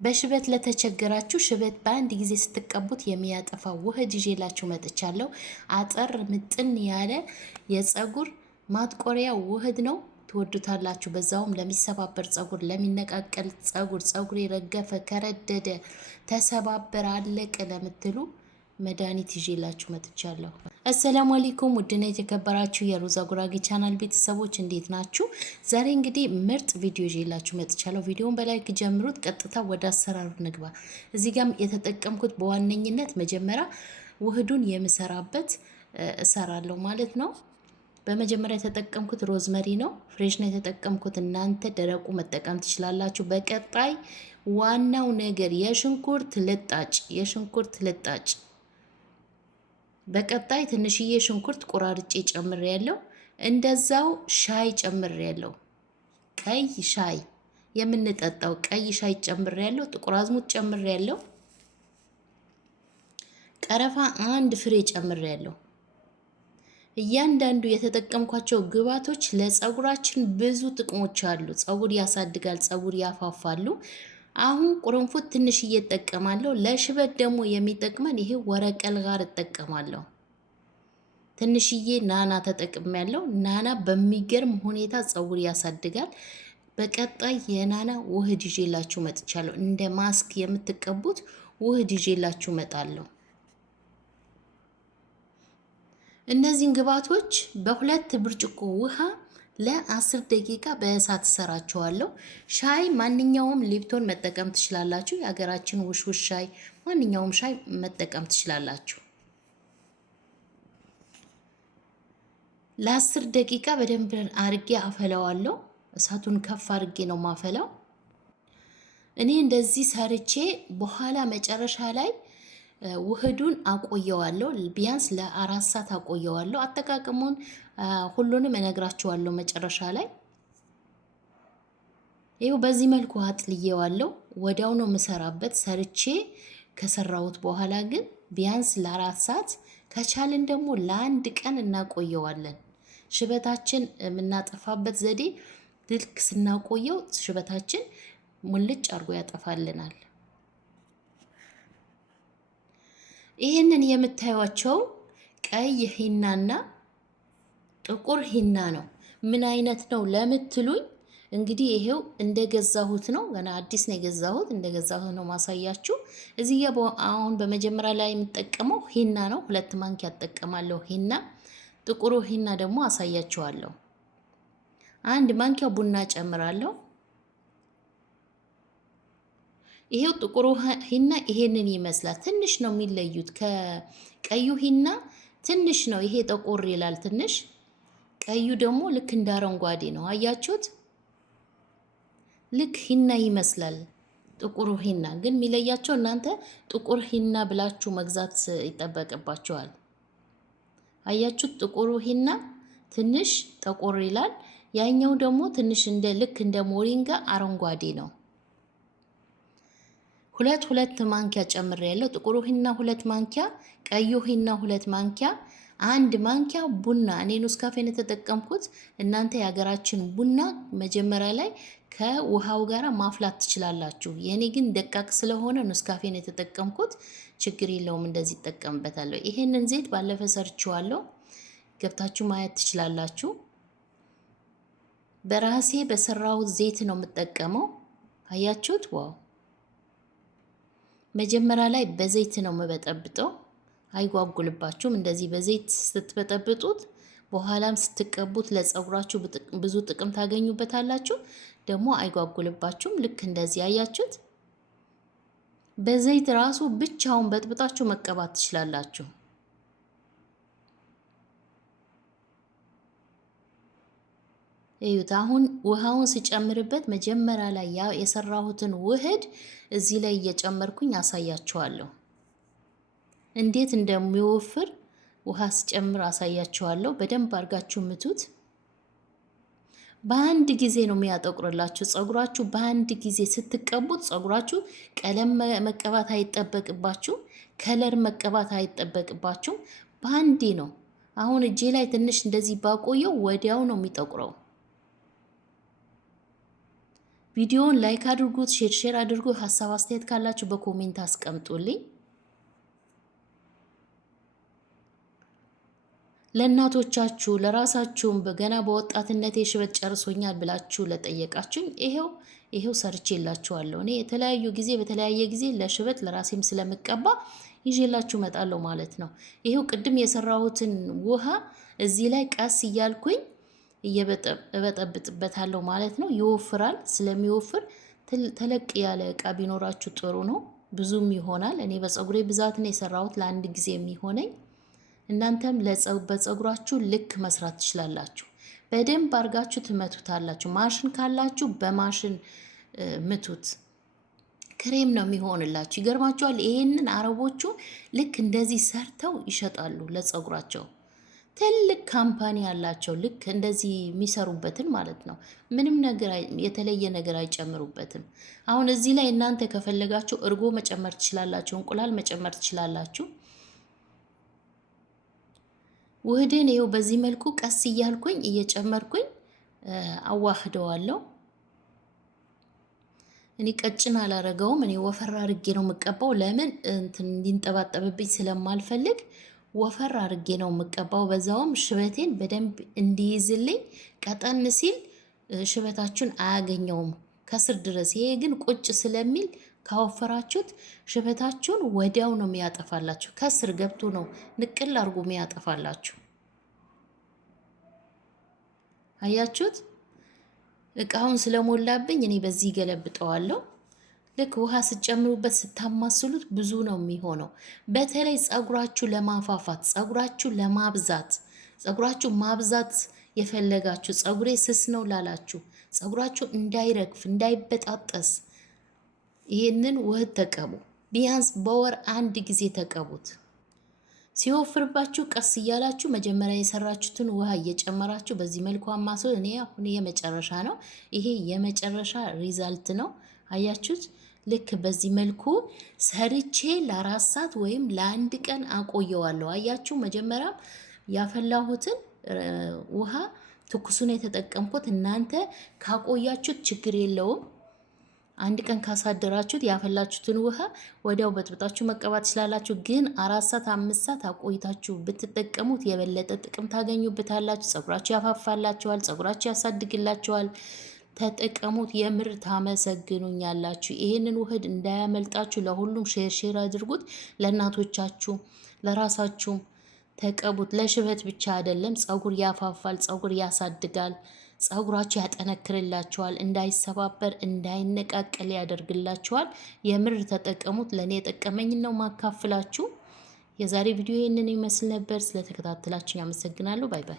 በሽበት ለተቸገራችሁ ሽበት በአንድ ጊዜ ስትቀቡት የሚያጠፋ ውህድ ይዤላችሁ መጥቻለሁ። አጠር ምጥን ያለ የፀጉር ማጥቆሪያ ውህድ ነው። ትወዱታላችሁ። በዛውም ለሚሰባበር ፀጉር፣ ለሚነቃቀል ፀጉር የረገፈ ከረደደ ተሰባበር አለቀ ለምትሉ መድኃኒት ይዤላችሁ መጥቻለሁ። አሰላሙ አለይኩም ውድና የተከበራችሁ የሮዛ ጉራጌ ቻናል ቤተሰቦች እንዴት ናችሁ? ዛሬ እንግዲህ ምርጥ ቪዲዮ ይዤላችሁ መጥቻለሁ። ቪዲዮውን በላይክ ጀምሩት። ቀጥታ ወደ አሰራሩ ንግባ። እዚህ ጋር የተጠቀምኩት በዋነኝነት መጀመሪያ ውህዱን የምሰራበት እሰራለሁ ማለት ነው። በመጀመሪያ የተጠቀምኩት ሮዝመሪ ነው፣ ፍሬሽ ነው የተጠቀምኩት። እናንተ ደረቁ መጠቀም ትችላላችሁ። በቀጣይ ዋናው ነገር የሽንኩርት ልጣጭ በቀጣይ ትንሽዬ ሽንኩርት ቆራርጬ ጨምሬ ያለው፣ እንደዛው ሻይ ጨምሬ ያለው፣ ቀይ ሻይ የምንጠጣው ቀይ ሻይ ጨምሬ ያለው፣ ጥቁር አዝሙድ ጨምሬ ያለው፣ ቀረፋ አንድ ፍሬ ጨምሬ ያለው። እያንዳንዱ የተጠቀምኳቸው ግብአቶች ለፀጉራችን ብዙ ጥቅሞች አሉ። ፀጉር ያሳድጋል፣ ፀጉር ያፋፋሉ። አሁን ቁርንፉድ ትንሽዬ እጠቀማለሁ። ለሽበት ደግሞ የሚጠቅመን ይሄ ወረቀል ጋር እጠቀማለሁ። ትንሽዬ ናና ተጠቅሜያለሁ። ናና በሚገርም ሁኔታ ፀጉር ያሳድጋል። በቀጣይ የናና ውህድ ይዤላችሁ መጥቻለሁ። እንደ ማስክ የምትቀቡት ውህድ ይዤላችሁ መጣለሁ። እነዚህን ግብአቶች በሁለት ብርጭቆ ውሃ ለ10 ደቂቃ በእሳት ሰራቸዋለሁ። ሻይ ማንኛውም ሊፕቶን መጠቀም ትችላላችሁ። የሀገራችን ውሽውሽ ሻይ፣ ማንኛውም ሻይ መጠቀም ትችላላችሁ። ለ10 ደቂቃ በደንብ አርጌ አፈላዋለሁ። እሳቱን ከፍ አርጌ ነው ማፈላው። እኔ እንደዚህ ሰርቼ በኋላ መጨረሻ ላይ ውህዱን አቆየዋለሁ። ቢያንስ ለ4 ሰዓት አቆየዋለሁ። አጠቃቀሙን ሁሉንም እነግራችኋለሁ መጨረሻ ላይ። ይሄው በዚህ መልኩ አጥልየዋለሁ። ወዲያው ነው የምሰራበት። ሰርቼ ከሰራሁት በኋላ ግን ቢያንስ ለ4 ሰዓት ከቻልን ደግሞ ለአንድ ቀን እናቆየዋለን። ሽበታችን የምናጠፋበት ዘዴ ልክ ስናቆየው ሽበታችን ሙልጭ አድርጎ ያጠፋልናል። ይሄንን የምታዩቸው ቀይ ሂናና ጥቁር ሂና ነው። ምን አይነት ነው ለምትሉኝ እንግዲህ ይሄው እንደገዛሁት ነው። ገና አዲስ ነው የገዛሁት። እንደገዛሁት ነው ማሳያችሁ። እዚህ ጋር አሁን በመጀመሪያ ላይ የምጠቀመው ሂና ነው። 2 ማንኪያ እጠቀማለሁ ሂና። ጥቁሩ ሂና ደግሞ አሳያችኋለሁ። 1 ማንኪያ ቡና ጨምራለሁ። ይሄው ጥቁሩ ሂና ይሄንን ይመስላል። ትንሽ ነው የሚለዩት ከቀዩ ሂና ትንሽ ነው። ይሄ ጠቆር ይላል ትንሽ። ቀዩ ደግሞ ልክ እንደ አረንጓዴ ነው። አያችሁት? ልክ ሂና ይመስላል። ጥቁሩ ሂና ግን የሚለያቸው እናንተ ጥቁር ሂና ብላችሁ መግዛት ይጠበቅባችኋል። አያችሁት? ጥቁሩ ሂና ትንሽ ጠቆር ይላል። ያኛው ደግሞ ትንሽ ልክ እንደ ሞሪንጋ አረንጓዴ ነው። 2 ማንኪያ ጨምሬያለሁ። ጥቁሩ ሂና 2 ማንኪያ፣ ቀዩ ሂና 2 ማንኪያ፣ 1 ማንኪያ ቡና። እኔ ኔስካፌን የተጠቀምኩት። እናንተ የሀገራችን ቡና መጀመሪያ ላይ ከውሃው ጋር ማፍላት ትችላላችሁ። የኔ ግን ደቃቅ ስለሆነ ኔስካፌን የተጠቀምኩት። ችግር የለውም፣ እንደዚህ እጠቀምበታለሁ። ይሄንን ዘይት ባለፈ ሰርቼዋለሁ፣ ገብታችሁ ማየት ትችላላችሁ። በራሴ በሰራው ዘይት ነው የምጠቀመው። አያችሁት? ዋው! መጀመሪያ ላይ በዘይት ነው መበጠብጠው፣ አይጓጉልባችሁም። እንደዚህ በዘይት ስትበጠብጡት በኋላም ስትቀቡት ለፀጉራችሁ ብዙ ጥቅም ታገኙበታላችሁ። ደግሞ አይጓጉልባችሁም። ልክ እንደዚህ አያችሁት? በዘይት ራሱ ብቻውን በጥብጣችሁ መቀባት ትችላላችሁ። እዩት። አሁን ውሃውን ሲጨምርበት መጀመሪያ ላይ የሰራሁትን ውህድ እዚህ ላይ እየጨመርኩኝ አሳያችኋለሁ። እንዴት እንደሚወፍር ውሃ ሲጨምር አሳያችኋለሁ። በደንብ አድርጋችሁ ምቱት። በአንድ ጊዜ ነው የሚያጠቁርላችሁ ፀጉራችሁ። በአንድ ጊዜ ስትቀቡት ፀጉራችሁ ቀለም መቀባት አይጠበቅባችሁ፣ ከለር መቀባት አይጠበቅባችሁ። በአንዴ ነው። አሁን እጄ ላይ ትንሽ እንደዚህ ባቆየው ወዲያው ነው የሚጠቁረው። ቪዲዮውን ላይክ አድርጉት፣ ሼር አድርጉ። ሀሳብ አስተያየት ካላችሁ በኮሜንት አስቀምጡልኝ። ለእናቶቻችሁ ለራሳችሁም ገና በወጣትነቴ ሽበት ጨርሶኛል ብላችሁ ለጠየቃችሁኝ ይሄው ሰርቼላችኋለሁ። እኔ የተለያዩ ጊዜ በተለያየ ጊዜ ለሽበት ለራሴም ስለምቀባ ይዤላችሁ እመጣለሁ ማለት ነው። ይሄው ቅድም የሰራሁትን ውሃ እዚህ ላይ ቀስ እያልኩኝ እየበጠብጥበታለሁ ማለት ነው። ይወፍራል። ስለሚወፍር ተለቅ ያለ እቃ ቢኖራችሁ ጥሩ ነው። ብዙም ይሆናል። እኔ በፀጉሬ ብዛት ነው የሰራሁት ለአንድ ጊዜ የሚሆነኝ። እናንተም በፀጉራችሁ ልክ መስራት ትችላላችሁ። በደንብ አድርጋችሁ ትመቱታላችሁ። ማሽን ካላችሁ በማሽን ምቱት። ክሬም ነው የሚሆንላችሁ። ይገርማችኋል። ይሄንን አረቦቹ ልክ እንደዚህ ሰርተው ይሸጣሉ ለፀጉራቸው። ትልቅ ካምፓኒ ያላቸው ልክ እንደዚህ የሚሰሩበትን ማለት ነው። ምንም ነገር የተለየ ነገር አይጨምሩበትም። አሁን እዚህ ላይ እናንተ ከፈለጋችሁ እርጎ መጨመር ትችላላችሁ፣ እንቁላል መጨመር ትችላላችሁ። ውህድን ይኸው በዚህ መልኩ ቀስ እያልኩኝ እየጨመርኩኝ አዋህደዋለሁ። እኔ ቀጭን አላረገውም። እኔ ወፈር አርጌ ነው የምቀባው። ለምን እንዲንጠባጠብብኝ ስለማልፈልግ ወፈር አርጌ ነው የምቀባው። በዛውም ሽበቴን በደንብ እንዲይዝልኝ። ቀጠን ሲል ሽበታችሁን አያገኘውም ከስር ድረስ። ይሄ ግን ቁጭ ስለሚል ካወፈራችሁት ሽበታችሁን ወዲያው ነው የሚያጠፋላችሁ። ከስር ገብቶ ነው ንቅል አርጎ የሚያጠፋላችሁ። አያችሁት? እቃውን ስለሞላብኝ እኔ በዚህ ገለብጠዋለሁ። ልክ ውሃ ስትጨምሩበት ስታማስሉት ብዙ ነው የሚሆነው። በተለይ ፀጉራችሁ ለማፋፋት፣ ፀጉራችሁ ለማብዛት፣ ፀጉራችሁ ማብዛት የፈለጋችሁ ፀጉሬ ስስ ነው ላላችሁ፣ ፀጉራችሁ እንዳይረግፍ እንዳይበጣጠስ ይሄንን ውህድ ተቀቡ። ቢያንስ በወር አንድ ጊዜ ተቀቡት። ሲወፍርባችሁ ቀስ እያላችሁ መጀመሪያ የሰራችሁትን ውሃ እየጨመራችሁ በዚህ መልኩ አማስሉ። እኔ አሁን የመጨረሻ ነው፣ ይሄ የመጨረሻ ሪዛልት ነው። አያችሁት? ልክ በዚህ መልኩ ሰርቼ ለ4 ሰዓት ወይም ለ1 ቀን አቆየዋለሁ። አያችሁ? መጀመሪያ ያፈላሁትን ውሃ ትኩሱን የተጠቀምኩት። እናንተ ካቆያችሁት ችግር የለውም። 1 ቀን ካሳደራችሁት ያፈላችሁትን ውሃ ወዲያው በጥብጣችሁ መቀባት ትችላላችሁ። ግን 4 ሰዓት 5 ሰዓት አቆይታችሁ ብትጠቀሙት የበለጠ ጥቅም ታገኙበታላችሁ። ፀጉራችሁ ያፋፋላችኋል፣ ፀጉራችሁ ያሳድግላችኋል። ተጠቀሙት። የምር ታመሰግኑኛላችሁ። ይሄንን ውህድ እንዳያመልጣችሁ። ለሁሉም ሼር አድርጉት። ለእናቶቻችሁ ለራሳችሁም ተቀቡት። ለሽበት ብቻ አይደለም፣ ፀጉር ያፋፋል፣ ፀጉር ያሳድጋል፣ ፀጉራችሁ ያጠነክርላችኋል። እንዳይሰባበር እንዳይነቃቀል ያደርግላችኋል። የምር ተጠቀሙት። ለኔ የጠቀመኝ ነው ማካፍላችሁ። የዛሬ ቪዲዮ ይህንን ይመስል ነበር። ስለተከታተላችሁ አመሰግናለሁ። ባይ ባይ።